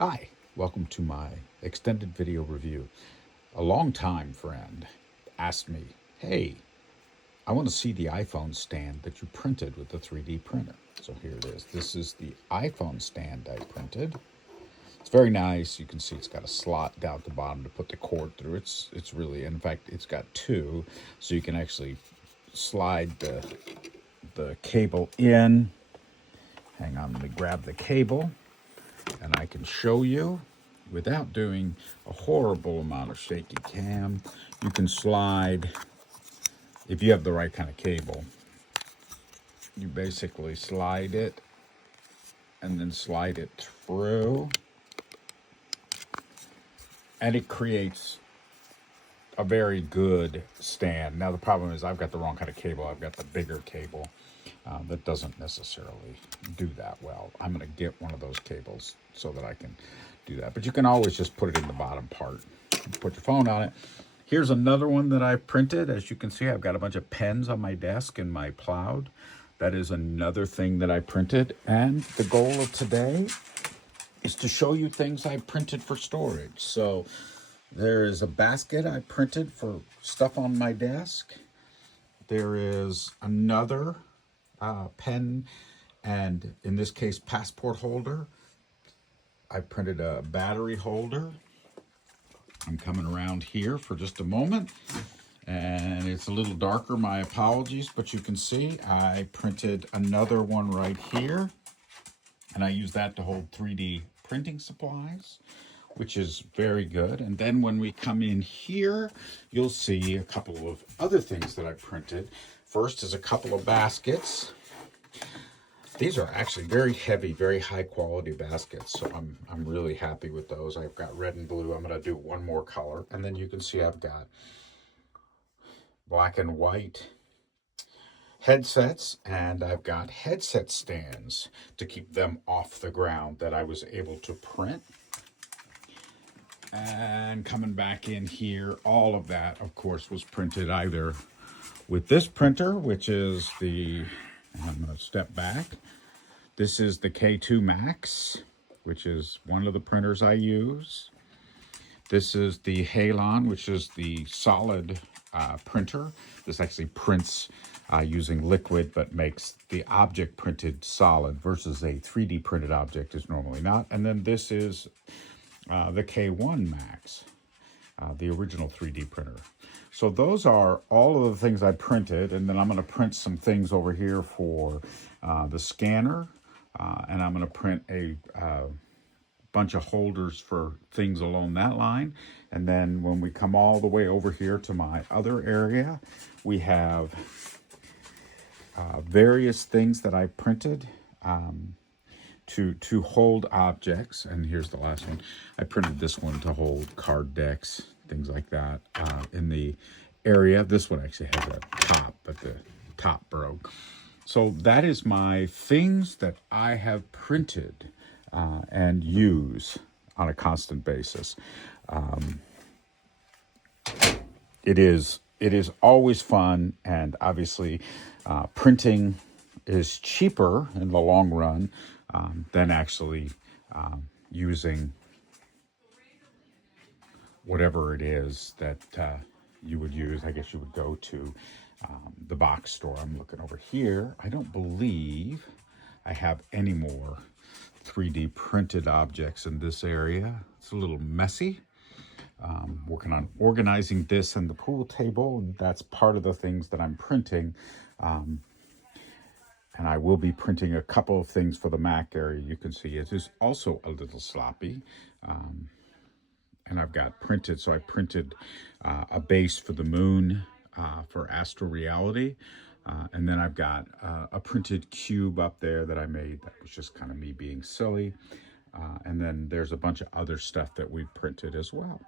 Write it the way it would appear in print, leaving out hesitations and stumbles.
Hi, welcome to my extended video review. A longtime friend asked me, hey, I want to see the iPhone stand that you printed with the 3D printer. So here it is. This is the iPhone stand I printed. It's very nice. You can see it's got a slot down at the bottom to put the cord through. It's really, in fact, it's got two, so you can actually slide the cable in. Hang on, let me grab the cable and I can show you without doing a horrible amount of shaky cam. You can slide, if you have the right kind of cable, you basically slide it and then slide it through, and it creates a very good stand. Now the problem is I've got the wrong kind of cable. I've got the bigger cable that doesn't necessarily do that well. I'm going to get one of those cables so that I can do that. But you can always just put it in the bottom part. Put your phone on it. Here's another one that I've printed. As you can see, I've got a bunch of pens on my desk in my Cloud. That is another thing that I printed. And the goal of today is to show you things I printed for storage. So there is a basket I printed for stuff on my desk. There is another pen, and in this case, passport holder. I printed a battery holder. I'm coming around here for just a moment, and it's a little darker, my apologies, but you can see I printed another one right here, and I use that to hold 3D printing supplies, which is very good. And then when we come in here, you'll see a couple of other things that I printed. First is a couple of baskets. These are actually very heavy, very high quality baskets, so I'm really happy with those. I've got red and blue. I'm going to do one more color, and then you can see I've got black and white headsets, and I've got headset stands to keep them off the ground that I was able to print. And coming back in here, all of that, of course, was printed either with this printer, which is the, I'm going to step back. This is the K2 Max, which is one of the printers I use. This is the Halon, which is the solid printer. This actually prints using liquid, but makes the object printed solid versus a 3D printed object is normally not. And then this is the K1 Max, the original 3D printer. So those are all of the things I printed, and then I'm going to print some things over here for the scanner, and I'm going to print a bunch of holders for things along that line. And then when we come all the way over here to my other area, we have various things that I printed to hold objects. And here's the last one. I printed this one to hold card decks, things like that in the area. This one actually has a top, but the top broke. So that is my things that I have printed and use on a constant basis. It is always fun, and obviously printing is cheaper in the long run than actually using whatever it is that you would use. I guess you would go to the box store. I'm looking over here. I don't believe I have any more 3D printed objects in this area. It's a little messy. Working on organizing this and the pool table, and that's part of the things that I'm printing. And I will be printing a couple of things for the Mac area. You can see it is also a little sloppy. And I've got printed, so I printed a base for the moon for Astral Reality. And then I've got a printed cube up there that I made that was just kind of me being silly. And then there's a bunch of other stuff that we printed as well.